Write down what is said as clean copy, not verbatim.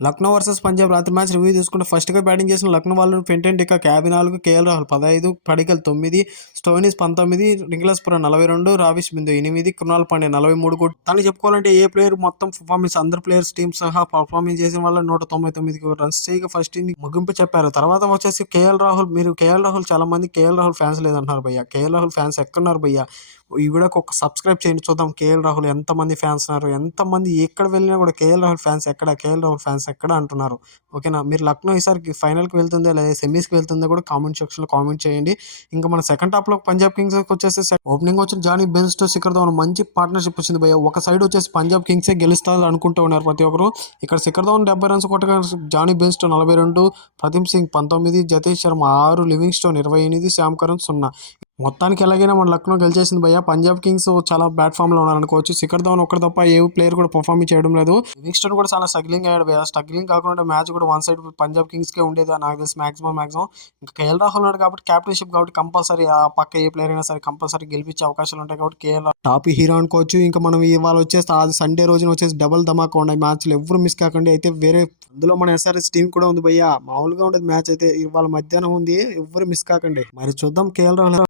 Lucknow versus Punjab రాత్రి match review తీసుకుంటే ఫస్ట్గా బ్యాటింగ్ చేసిన లక్నో వాళ్ళు ఫెంటెంటికా 54, KL Rahul 15, Padikkal 9, Stoinis 19, Nicholas Pooran 42, రావిష్ బిందు 8, కృణాల్ పాండ్యా 43 కూడా. తను చెప్పుకోవాలంటే ఏ ప్లేయర్ మొత్తం పర్ఫార్మెన్స్ అందరు ప్లేయర్స్ టీమ్ సహా పర్ఫార్మెన్స్ చేసిన వల్ల 199 రన్స్ చేయగా ఫస్ట్ ఇన్నింగ్ ముగింపు చెప్పారు. తర్వాత వచ్చేసి కేఎల్ రాహుల్, మీరు కేఎల్ రాహుల్ చాలా మంది కేఎల్ రాహుల్ ఫ్యాన్స్ లేదంటున్నారు భయ్య. కేఎల్ రాహుల్ ఫ్యాన్స్ ఎక్కడున్నారు భయ్య? ఈ వీడియోకి ఒక సబ్స్క్రైబ్ చేయండి, చూద్దాం కేఎల్ రాహుల్ ఎంతమంది ఫ్యాన్స్ ఉన్నారు, ఎంతమంది ఎక్కడ వెళ్ళినా కూడా కేఎల్ రాహుల్ ఫ్యాన్స్ ఎక్కడ అంటున్నారు. ఓకేనా, మీరు లక్నో ఈసారి ఫైనల్కి వెళ్తుందా లేదా సెమీస్కి వెళ్తుందా కూడా కామెంట్ సెక్షన్లో కామెంట్ చేయండి. ఇంకా మన సెకండ్ హాఫ్లో పంజాబ్ కింగ్స్ వచ్చేసి ఓపెనింగ్ వచ్చిన జానీ బెన్స్టో, శిఖర్ ధవన్ మంచి పార్ట్నర్షిప్ వచ్చింది భయ్య. ఒక సైడ్ వచ్చేసి పంజాబ్ కింగ్సే గెలుస్తారు అనుకుంటూ ఉన్నారు ప్రతి ఒక్కరు. ఇక్కడ శిఖర్ ధవన్ 70 రన్స్ కొట్టగా Jonny Bairstow 42, Pradeep Singh 19, Jitesh Sharma 6, Livingstone 28, Sam Curran 0. మొత్తానికి ఎలాగైనా మన లక్నో గెలిచేసింది భయ్య. పంజాబ్ కింగ్స్ చాలా బ్యాట్ ఫామ్ లో ఉన్నారనుకోవచ్చు. శిఖర్ ధవన్ ఒక్కడు తప్ప ఏ ప్లేయర్ కూడా పర్ఫార్మ్ చేయడం లేదు. లివింగ్స్టన్ కూడా చాలా స్ట్రగ్లింగ్ అయ్యాడు భయ్య. స్ట్రగ్లింగ్ కాకుండా మ్యాచ్ కూడా వన్ సైడ్ పంజాబ్ కింగ్స్ కే ఉండేది నాకు తెలిసి మాక్సిమం. ఇంకా కేఎల్ రాహుల్ ఉన్నాడు కాబట్టి క్యాప్టెన్షిప్ కాబట్టి కంపల్సరీ ఆ పక్క ఏ ప్లేయర్ అయినా సరే కంపల్సరీ గెలిపించే అవకాశాలు ఉంటాయి కాబట్టి కేఎల్ టాప్ హీరో అనుకోవచ్చు. ఇంకా మనం ఇవాళ వచ్చేసి ఆ సండే రోజున వచ్చేసి డబుల్ ధమాకా ఉన్నాయి మ్యాచ్లు, ఎవరు మిస్ కాకండి. అయితే వేరే అందులో మన ఎస్ఆర్ఎస్ టీం కూడా ఉంది భయ్య. మామూలుగా ఉండేది మ్యాచ్ అయితే ఇవాళ మధ్యాహ్నం ఉంది, ఎవరు మిస్ కాకండి. మరి చూద్దాం కేఎల్ రాహుల్